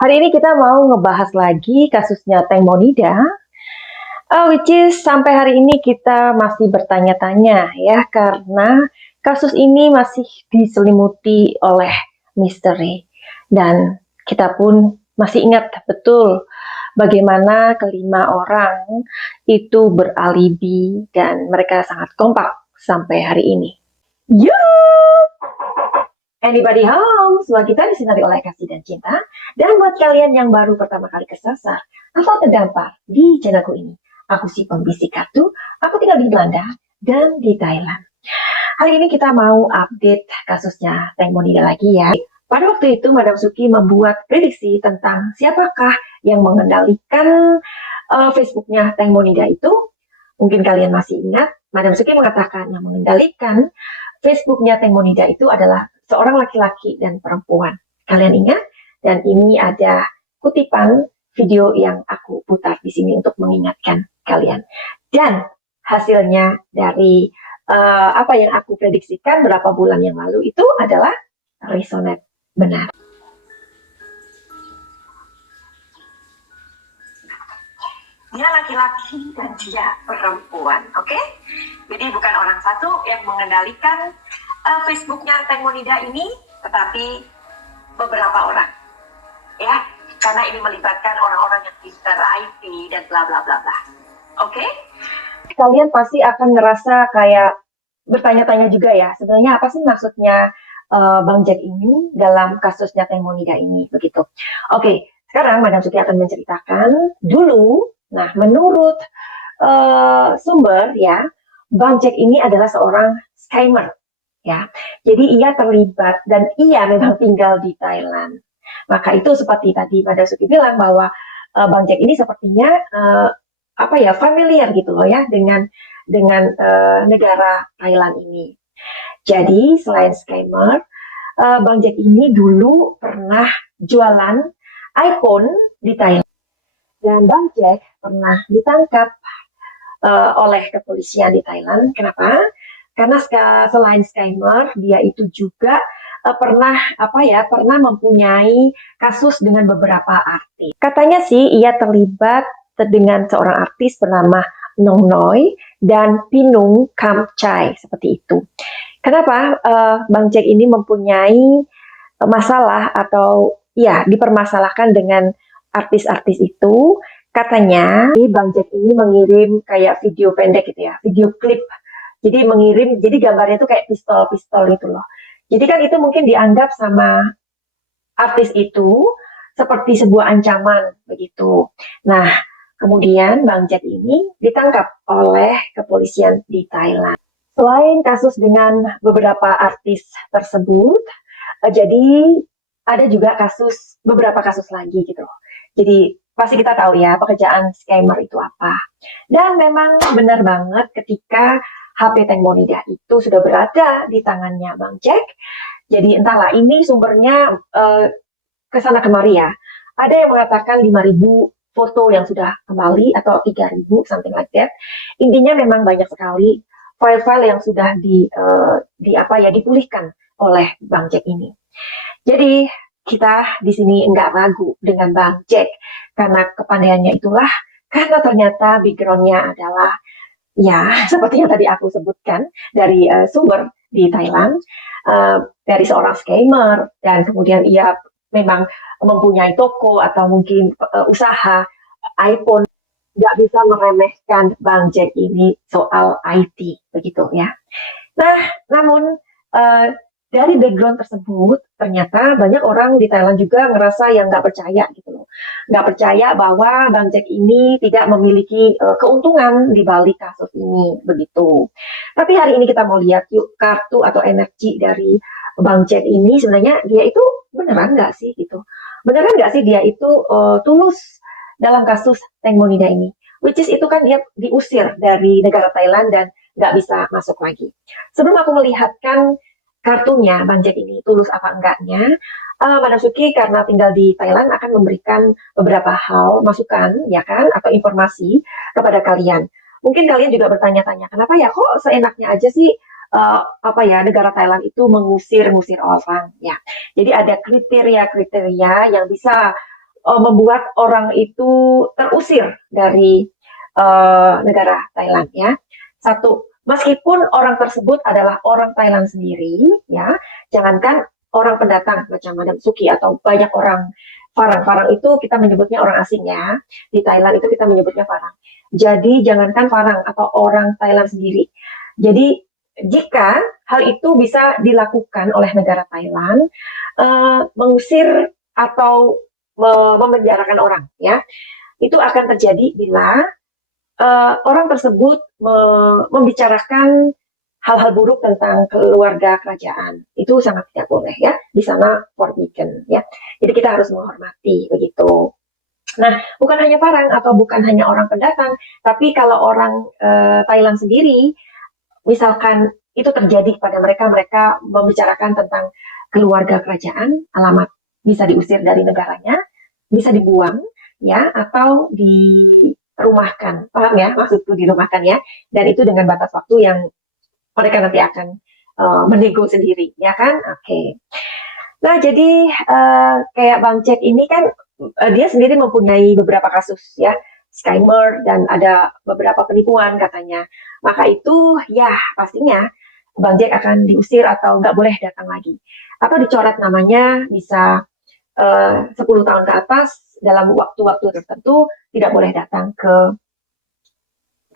Hari ini kita mau ngebahas lagi kasusnya Teng Monida, which is sampai hari ini kita masih bertanya-tanya ya, karena kasus ini masih diselimuti oleh misteri. Dan kita pun masih ingat betul bagaimana kelima orang itu beralibi dan mereka sangat kompak sampai hari ini. Anybody home? Semua kita disinari oleh kasih dan cinta. Dan buat kalian yang baru pertama kali kesasar atau terdampar di channelku ini, aku si pembisik kartu, aku tinggal di Belanda dan di Thailand. Hari ini kita mau update kasusnya Teng Monida lagi ya. Pada waktu itu Madam Suki membuat prediksi tentang siapakah yang mengendalikan Facebooknya Teng Monida itu. Mungkin kalian masih ingat, Madam Suki mengatakan yang mengendalikan Facebooknya Teng Monida itu adalah seorang laki-laki dan perempuan. Kalian ingat? Dan ini ada kutipan video yang aku putar di sini untuk mengingatkan kalian. Dan hasilnya dari apa yang aku prediksikan beberapa bulan yang lalu itu adalah resonate benar. Dia laki-laki dan dia perempuan, oke? Jadi bukan orang satu yang mengendalikan Facebooknya Teng Monida ini, tetapi beberapa orang, ya, karena ini melibatkan orang-orang yang pintar IT dan bla bla bla bla, oke? Kalian pasti akan ngerasa kayak bertanya-tanya juga ya, sebenarnya apa sih maksudnya Bang Jack ini dalam kasusnya Teng Monida ini, begitu. Oke, sekarang Madam Suki akan menceritakan dulu. Nah, menurut sumber ya, Bang Jack ini adalah seorang scammer. Ya, jadi ia terlibat dan ia memang tinggal di Thailand. Maka itu seperti tadi Pada Suki bilang bahwa Bang Jack ini sepertinya apa ya familiar gitu loh ya dengan negara Thailand ini. Jadi selain scammer, Bang Jack ini dulu pernah jualan iPhone di Thailand dan Bang Jack pernah ditangkap oleh kepolisian di Thailand. Kenapa? Karena selain scammer, dia itu juga pernah mempunyai kasus dengan beberapa artis. Katanya sih ia terlibat dengan seorang artis bernama Nong Noi dan Pinung Kam Chai seperti itu. Kenapa Bang Jack ini mempunyai masalah atau ya dipermasalahkan dengan artis-artis itu? Katanya Bang Jack ini mengirim kayak video pendek gitu ya, video klip. Jadi mengirim, jadi gambarnya itu kayak pistol-pistol gitu loh. Jadi kan itu mungkin dianggap sama artis itu seperti sebuah ancaman begitu. Nah, kemudian Bang Jack ini ditangkap oleh kepolisian di Thailand. Selain kasus dengan beberapa artis tersebut, jadi ada juga beberapa kasus lagi gitu. Jadi pasti kita tahu ya pekerjaan scammer itu apa. Dan memang benar banget ketika HP Teng Monida itu sudah berada di tangannya Bang Jack. Jadi entahlah ini sumbernya ke sana kemari ya. Ada yang mengatakan 5.000 foto yang sudah kembali atau 3.000 something like that. Intinya memang banyak sekali file-file yang sudah dipulihkan oleh Bang Jack ini. Jadi kita di sini enggak ragu dengan Bang Jack karena kepandaiannya itulah, karena ternyata background-nya adalah ya seperti yang tadi aku sebutkan dari sumber di Thailand, dari seorang scammer dan kemudian ia memang mempunyai toko atau mungkin usaha iPhone. Nggak bisa meremehkan Bang Jack ini soal IT begitu ya. Nah, namun dari background tersebut ternyata banyak orang di Thailand juga ngerasa yang nggak percaya gitu loh, nggak percaya bahwa Bang Jack ini tidak memiliki keuntungan di balik kasus ini begitu. Tapi hari ini kita mau lihat yuk kartu atau energi dari Bang Jack ini sebenarnya dia itu beneran nggak sih gitu, beneran nggak sih dia itu tulus dalam kasus Teng Monida ini, which is itu kan dia diusir dari negara Thailand dan nggak bisa masuk lagi. Sebelum aku melihatkan kartunya Bang Jack ini tulus apa enggaknya, Madam Suki karena tinggal di Thailand akan memberikan beberapa hal masukan ya kan atau informasi kepada kalian. Mungkin kalian juga bertanya-tanya kenapa ya kok seenaknya aja sih negara Thailand itu mengusir orang ya. Jadi ada kriteria-kriteria yang bisa membuat orang itu terusir dari negara Thailand ya. Satu, meskipun orang tersebut adalah orang Thailand sendiri ya, jangankan orang pendatang macam Madam Suki atau banyak orang Farang. Farang itu kita menyebutnya orang asing ya. Di Thailand itu kita menyebutnya Farang. Jadi jangankan Farang atau orang Thailand sendiri. Jadi jika hal itu bisa dilakukan oleh negara Thailand, mengusir atau memenjarakan orang ya, itu akan terjadi bila orang tersebut membicarakan hal-hal buruk tentang keluarga kerajaan. Itu sangat tidak boleh ya, di sana forbidden ya. Jadi kita harus menghormati begitu. Nah, bukan hanya Farang atau bukan hanya orang pendatang, tapi kalau orang Thailand sendiri, misalkan itu terjadi pada mereka, mereka membicarakan tentang keluarga kerajaan, alamat bisa diusir dari negaranya, bisa dibuang ya, atau dirumahkan. Paham ya maksudku, dirumahkan ya. Dan itu dengan batas waktu yang mereka nanti akan menego sendiri ya kan. Oke. Nah, jadi kayak Bang Jack ini kan dia sendiri mempunyai beberapa kasus ya, scammer, dan ada beberapa penipuan katanya. Maka itu ya pastinya Bang Jack akan diusir atau nggak boleh datang lagi. Atau dicoret namanya, bisa 10 tahun ke atas, dalam waktu-waktu tertentu tidak boleh datang ke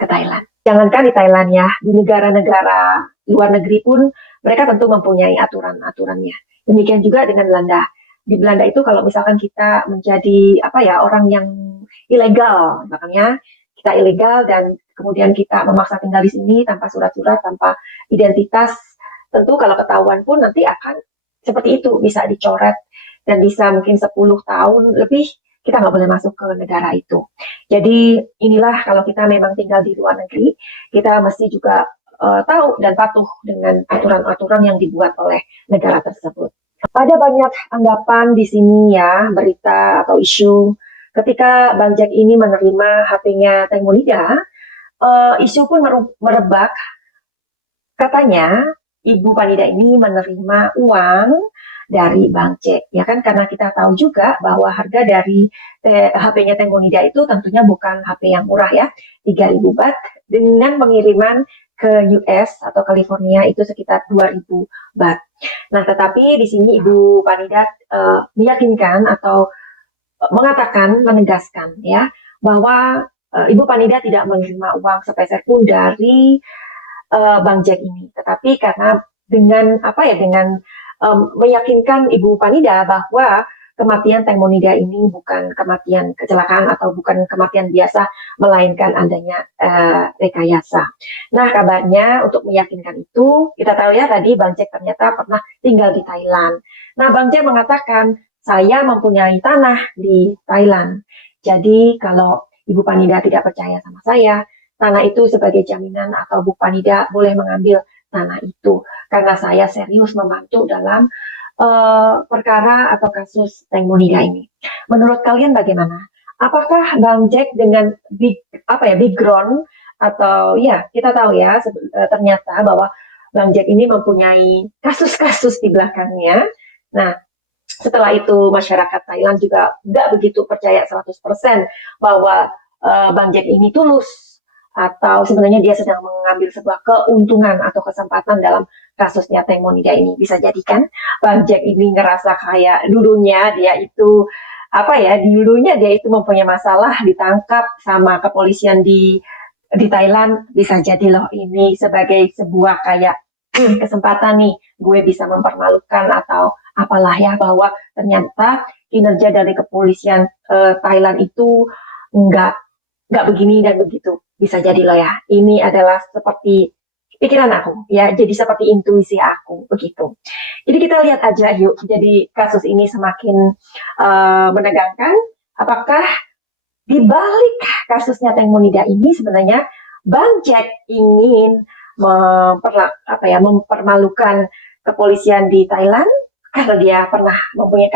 Thailand. Jangankan di Thailand ya, di negara-negara luar negeri pun mereka tentu mempunyai aturan-aturannya. Demikian juga dengan Belanda. Di Belanda itu kalau misalkan kita menjadi orang yang ilegal, makanya kita ilegal dan kemudian kita memaksa tinggal di sini tanpa surat-surat, tanpa identitas, tentu kalau ketahuan pun nanti akan seperti itu, bisa dicoret dan bisa mungkin 10 tahun lebih kita nggak boleh masuk ke negara itu. Jadi inilah kalau kita memang tinggal di luar negeri, kita mesti juga tahu dan patuh dengan aturan-aturan yang dibuat oleh negara tersebut. Ada banyak anggapan di sini ya, berita atau isu ketika Bang Jack ini menerima HP-nya Teng Monida, isu pun merebak. Katanya Ibu Panida ini menerima uang dari Bang Jack, ya kan, karena kita tahu juga bahwa harga dari HP-nya Teng Monida itu tentunya bukan HP yang murah ya, 3.000 baht, dengan pengiriman ke US atau California itu sekitar 2.000 baht. Nah, tetapi di sini Ibu Panida meyakinkan atau mengatakan, menegaskan ya, bahwa Ibu Panida tidak menerima uang sepeser pun dari Bang Jack ini, tetapi karena dengan meyakinkan Ibu Panida bahwa kematian Teng Monida ini bukan kematian kecelakaan atau bukan kematian biasa, melainkan adanya rekayasa. Nah, kabarnya untuk meyakinkan itu, kita tahu ya tadi Bang Jack ternyata pernah tinggal di Thailand. Nah, Bang Jack mengatakan, saya mempunyai tanah di Thailand. Jadi kalau Ibu Panida tidak percaya sama saya, tanah itu sebagai jaminan atau Bu Panida boleh mengambil tanah itu, karena saya serius membantu dalam perkara atau kasus Teng Monida ini. Menurut kalian bagaimana? Apakah Bang Jack dengan background atau ya kita tahu ya ternyata bahwa Bang Jack ini mempunyai kasus-kasus di belakangnya. Nah, setelah itu masyarakat Thailand juga nggak begitu percaya 100% bahwa Bang Jack ini tulus, atau sebenarnya dia sedang mengambil sebuah keuntungan atau kesempatan dalam kasusnya Teng Monida ini. Bisa jadikan Bang Jack ini ngerasa kayak dulunya dia itu dulunya dia itu mempunyai masalah, ditangkap sama kepolisian di Thailand. Bisa jadi loh ini sebagai sebuah kayak kesempatan nih, gue bisa mempermalukan atau apalah ya, bahwa ternyata kinerja dari kepolisian Thailand itu nggak begini dan begitu. Bisa jadi loh ya, ini adalah seperti pikiran aku ya, jadi seperti intuisi aku begitu. Jadi kita lihat aja yuk, jadi kasus ini semakin menegangkan. Apakah di balik kasusnya Teng Monida ini sebenarnya Bang Jack ingin mempermalukan kepolisian di Thailand karena dia pernah mempunyai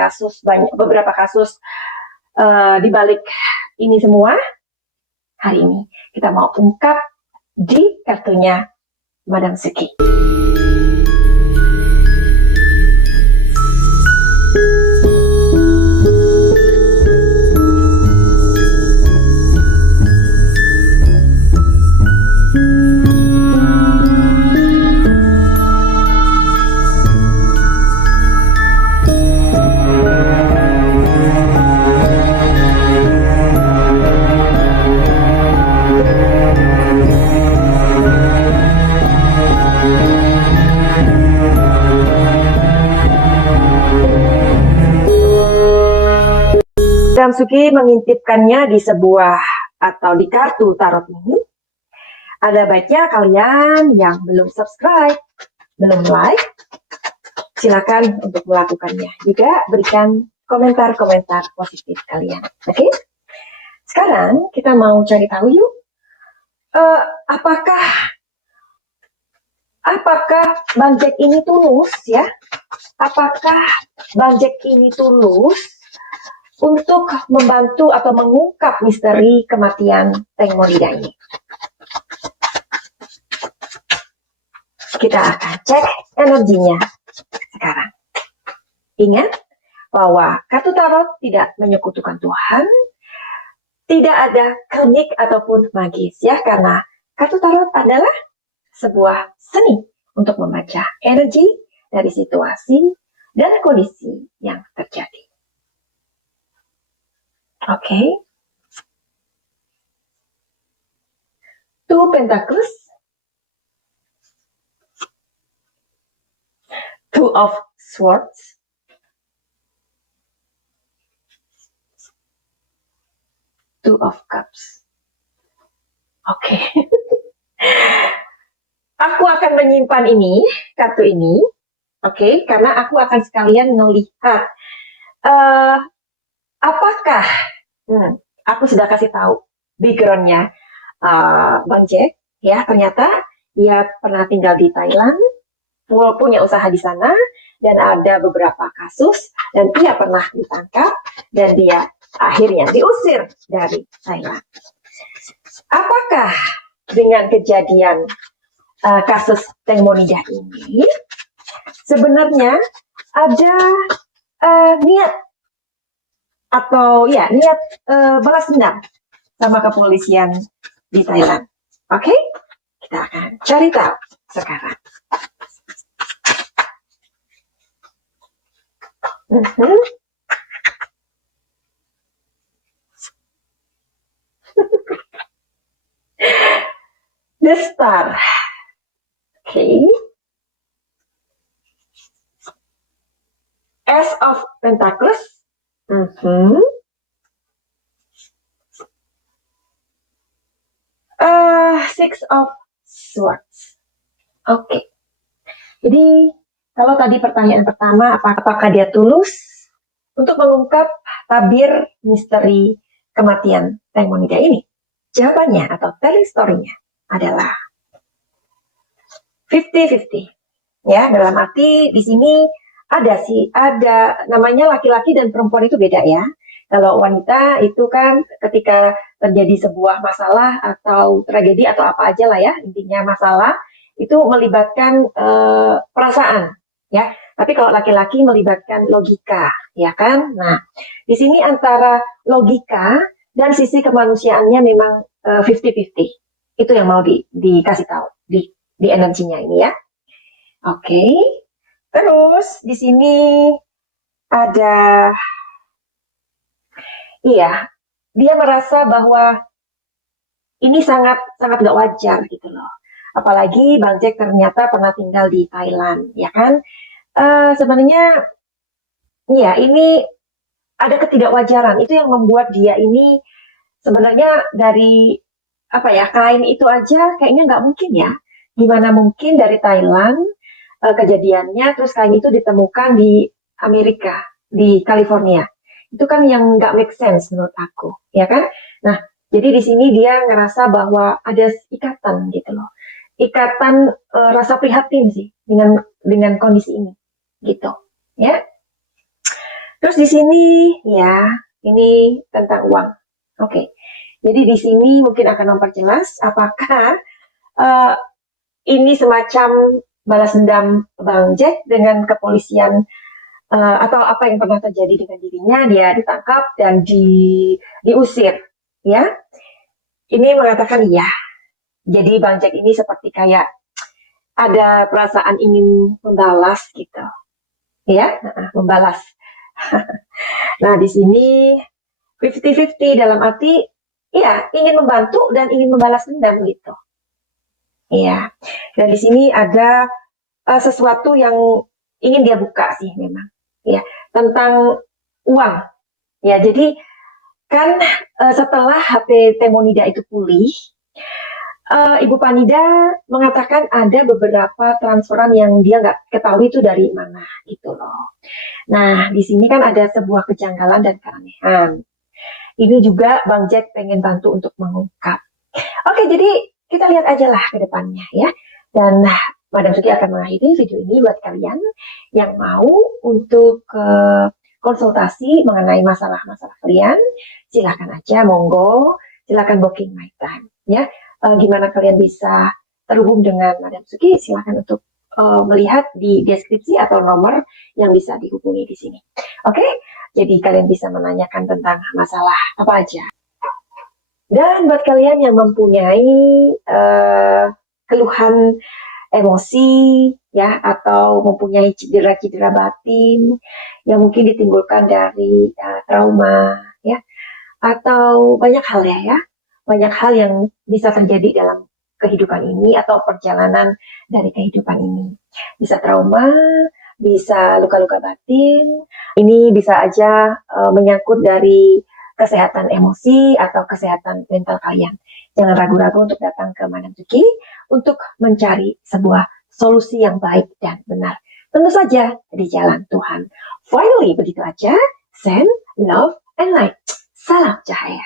beberapa kasus di balik ini semua? Hari ini kita mau ungkap di kartunya Madam Suki. Samsuki mengintipkannya di sebuah atau di kartu tarot ini. Ada baiknya kalian yang belum subscribe, belum like, silakan untuk melakukannya. Juga berikan komentar-komentar positif kalian. Oke? Sekarang kita mau cari tahu yuk, apakah Bang Jack ini tulus ya? Apakah Bang Jack ini tulus untuk membantu atau mengungkap misteri kematian Tengmonida ini? Kita akan cek energinya sekarang. Ingat bahwa kartu tarot tidak menyekutukan Tuhan, tidak ada klinik ataupun magis ya, karena kartu tarot adalah sebuah seni untuk membaca energi dari situasi dan kondisi yang terjadi. Oke. Two Pentacles, Two of Swords, Two of Cups. Oke. Aku akan menyimpan ini, kartu ini, oke, karena aku akan sekalian melihat apakah, aku sudah kasih tahu backgroundnya Bang Jack, ya ternyata dia pernah tinggal di Thailand, punya usaha di sana, dan ada beberapa kasus, dan dia pernah ditangkap, dan dia akhirnya diusir dari Thailand. Apakah dengan kejadian kasus Tengmonida ini sebenarnya ada niat atau ya niat balas dendam sama kepolisian di Thailand? Oke, kita akan cari tahu sekarang. The Star. Okay. Ace of Pentacles. Six of Swords. Oke. Jadi kalau tadi pertanyaan pertama, apakah dia tulus untuk mengungkap tabir misteri kematian Tengmonida ini? Jawabannya atau telling story-nya adalah 50-50. Ya, dalam arti di sini ada namanya laki-laki dan perempuan itu beda ya. Kalau wanita itu kan ketika terjadi sebuah masalah atau tragedi atau apa aja lah ya, intinya masalah itu melibatkan perasaan ya. Tapi kalau laki-laki melibatkan logika, ya kan? Nah, di sini antara logika dan sisi kemanusiaannya memang 50-50. Itu yang mau dikasih tahu di energinya ini ya. Oke. Terus di sini ada dia merasa bahwa ini sangat sangat gak wajar gitu loh. Apalagi Bang Jack ternyata pernah tinggal di Thailand, ya kan? Sebenarnya ya ini ada ketidakwajaran. Itu yang membuat dia ini sebenarnya dari kain itu aja kayaknya nggak mungkin ya. Gimana mungkin dari Thailand kejadiannya terus kain itu ditemukan di Amerika, di California. Itu kan yang nggak make sense menurut aku, ya kan? Nah, jadi di sini dia ngerasa bahwa ada ikatan gitu loh. Ikatan rasa prihatin sih dengan kondisi ini, gitu, ya. Terus di sini ya, ini tentang uang. Oke. Jadi di sini mungkin akan memperjelas apakah ini semacam balas dendam Bang Jack dengan kepolisian atau apa yang pernah terjadi dengan dirinya, dia ditangkap dan diusir, ya. Ini mengatakan iya. Jadi Bang Jack ini seperti kayak ada perasaan ingin membalas gitu, ya, membalas. Nah di sini 50-50 dalam arti ya ingin membantu dan ingin membalas dendam gitu, ya. Dan di sini ada sesuatu yang ingin dia buka sih memang. Ya, tentang uang. Ya, jadi Kan setelah HP Temonida itu pulih, Ibu Panida mengatakan ada beberapa transferan yang dia nggak ketahui itu dari mana gitu loh. Nah, di sini kan ada sebuah kejanggalan dan keanehan. Ini juga Bang Jack pengen bantu untuk mengungkap. Oke, jadi kita lihat aja lah ke depannya ya. Dan Madam Suki akan mengakhiri video ini buat kalian yang mau untuk konsultasi mengenai masalah-masalah kalian. Silahkan aja, monggo. Silahkan booking my time ya. Gimana kalian bisa terhubung dengan Madam Suki? Silahkan untuk melihat di deskripsi atau nomor yang bisa dihubungi di sini. Oke, jadi kalian bisa menanyakan tentang masalah apa aja. Dan buat kalian yang mempunyai keluhan emosi ya atau mempunyai cedera-cedera batin yang mungkin ditimbulkan dari trauma ya atau banyak hal ya, banyak hal yang bisa terjadi dalam kehidupan ini atau perjalanan dari kehidupan ini. Bisa trauma, bisa luka-luka batin, ini bisa aja menyangkut dari kesehatan emosi atau kesehatan mental kalian. Jangan ragu-ragu untuk datang ke Madam Suki untuk mencari sebuah solusi yang baik dan benar. Tentu saja di jalan Tuhan. Finally, begitu aja. Send, love, and light. Salam cahaya.